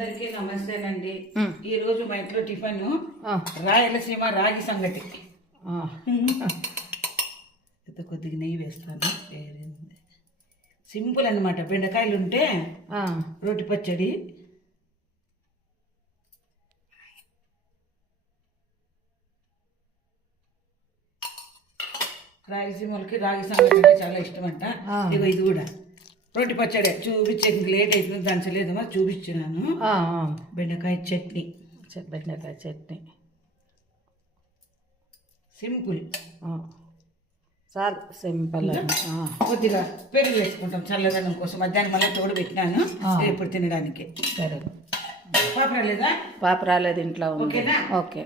అందరికీ నమస్తేనండి. ఈ రోజు మా ఇంట్లో టిఫిన్ రాయలసీమ రాగి సంగటి. కొద్దిగా నెయ్యి వేస్తాను. సింపుల్ అన్నమాట. బెండకాయలు ఉంటే రోటి పచ్చడి, రాయలసీమలకి రాగి సంగటి అంటే చాలా ఇష్టం అంట. ఇగో ఇది కూడా రోటి పచ్చడి చూపించే లేట్ అయిపోయింది, దంచలేదు మరి చూపించినాను. బెండకాయ చట్నీ, బెండకాయ చట్నీ సింపుల్, చాలా సింపుల్. కొద్దిగా పెరుగు వేసుకుంటాం చల్లదనం కోసం. మధ్యాహ్నం మళ్ళీ తోడు పెట్టినాను ఇప్పుడు తినడానికి. సరే, పాప రాలేదా? పాప రాలేదు, ఇంట్లో ఉంది. ఓకేనా? ఓకే.